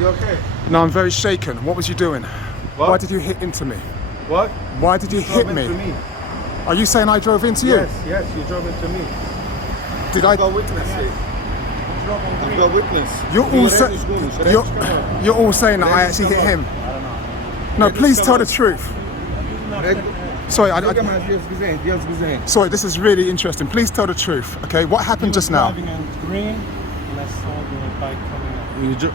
You okay? No, I'm very shaken. What was you doing? What? Why did you hit into me? What? Why did you hit me? Me? Are you saying I drove into you? Yes, you drove into me. Did I? I've got witness here. I've got witness. You're all saying that I actually hit him. No, please tell the truth. Sorry, sorry, this is really interesting. Please tell the truth, okay? What happened just now? Driving on green, and I saw the bike coming up.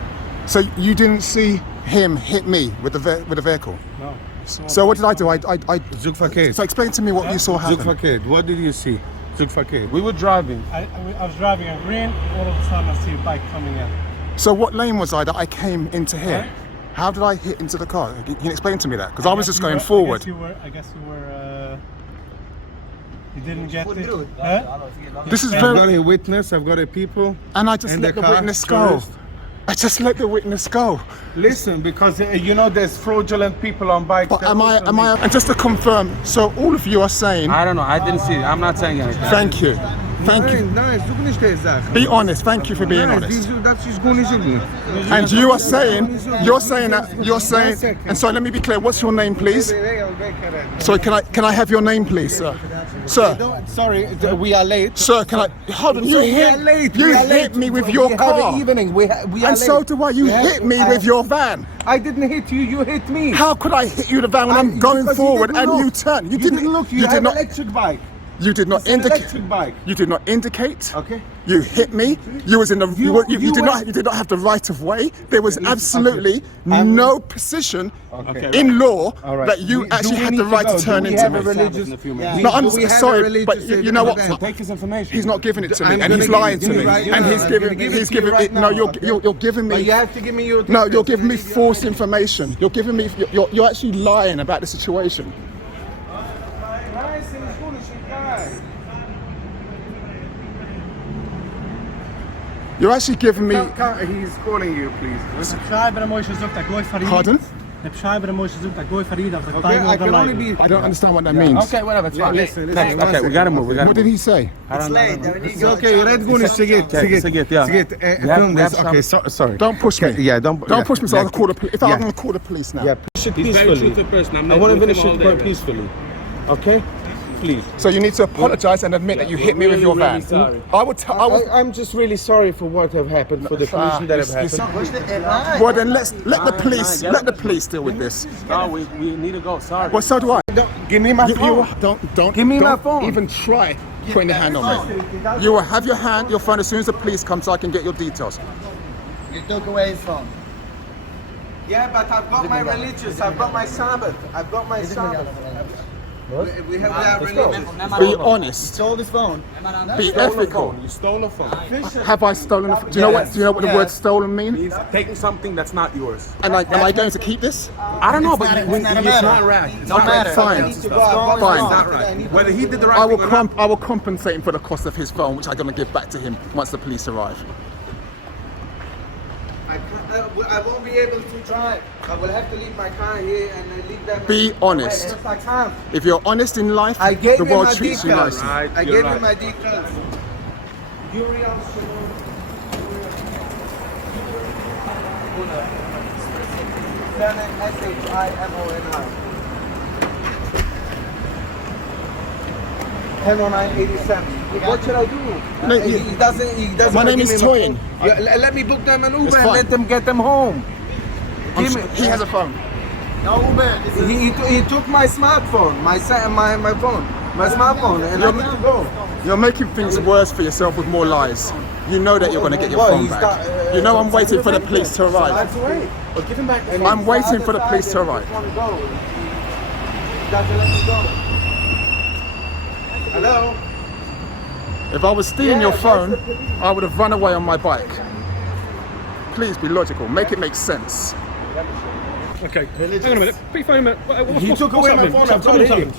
So you didn't see him hit me with the vehicle? No. So what did I do? Zoek verkeerd. So explain to me what you saw Zoek happen. verkeerd. What did you see? Zoek verkeerd. We were driving. I was driving on green, all of a sudden I see a bike coming in. So what lane was I that I came into here? Huh? How did I hit into the car? Can you explain to me that? Because I was just going forward. I guess you were. You didn't get it. Huh? This is I've got very. a witness. I've got a people. And I just And let the the car, witness go. tourist. I just let the witness go. Listen, because you know there's fraudulent people on bikes. But am I? And just to confirm, so all of you are saying. I don't know. I didn't see it. I'm not saying anything. Thank you. Thank you. Nein, zoek niet deze zaken. Be honest. Thank you for being honest. Dat is gewoon niet zoeken. And you are saying, you're saying, and so let me be clear. What's your name, please? Sorry, can I have your name, please, sir? Sir. Sorry, we are late. Sir, can I? Hold on. You hit me with your car. We are And so do I. You hit me with your van. I didn't hit you. You hit me. How could I hit you the van when I'm going forward and you turn? You didn't look. You have an electric bike. You did not It's an indicate. electric bike. You did not indicate. Okay. You hit me. You was in the. You did not have the right of way. There was absolutely no position in law that you actually had the right to turn into me. No, I'm sorry, but you know what? Take his information. He's not giving it to me, and he's lying to me, and he's giving it. No, you're giving me. You have to give me your. No, you're giving me false information. You're giving me. You're actually lying about the situation. You're actually giving me. He's calling you, please. Pardon? Okay, I can only be. I don't understand what that means. Okay, whatever. It's fine. Listen. Okay, we gotta move. What did he say? It's okay. Red Goon is film this. Okay, sorry. Don't push me. Yeah, don't push me. So I'll call the police. If I'm going to call the police now. Yeah, finish it He's very peacefully. truthful person. I want to finish it quite peacefully. Okay, please. So you need to apologise and admit that you hit me with your van. Sorry. I'm just really sorry for what have happened, for the collision that have happened. Well then let the police deal with this. No, we need to go. Sorry. Well, so do I. Give me my phone. Don't Give me my don't phone. Even try putting your hand on me. You will have your phone as soon as the police come, so I can get your details. You took away his phone. Yeah, but I've got my religious. I've got my Sabbath. I've got my Sabbath. We have religious. Be honest. Stole his phone. Be ethical. You stole a phone. Have I stolen? Do you know what the word stolen means? He's taking something that's not yours. And am I going to keep this? I don't know, but it's not right. It's not right. Fine. It's not right. Whether he did the right thing or not. I will compensate him for the cost of his phone, which I'm going to give back to him once the police arrive. I won't be able to drive. I will have to leave my car here and leave them. Be honest. Yes, I can't. If you're honest in life, I gave the you world my treats you details. nicely. Right, I you're gave right. you my details. SHIMONI. 100987. What should I do? No, He doesn't. My name give is me my Toyin. phone. Yeah, let me book them an Uber It's and fine. let them get them home. He has a phone. No Uber. He took my smartphone, my phone, my smartphone, and I need to go. You're making things worse for yourself with more lies. You know that you're going to get your phone back. You know I'm waiting for the police to arrive. That's right. But give him back. I'm waiting for the police to arrive. Hello? If I was stealing your phone, I would have run away on my bike. Please be logical. Make it make sense. Okay, hang on a minute. Be phone a minute. He took away my phone. I've got it here.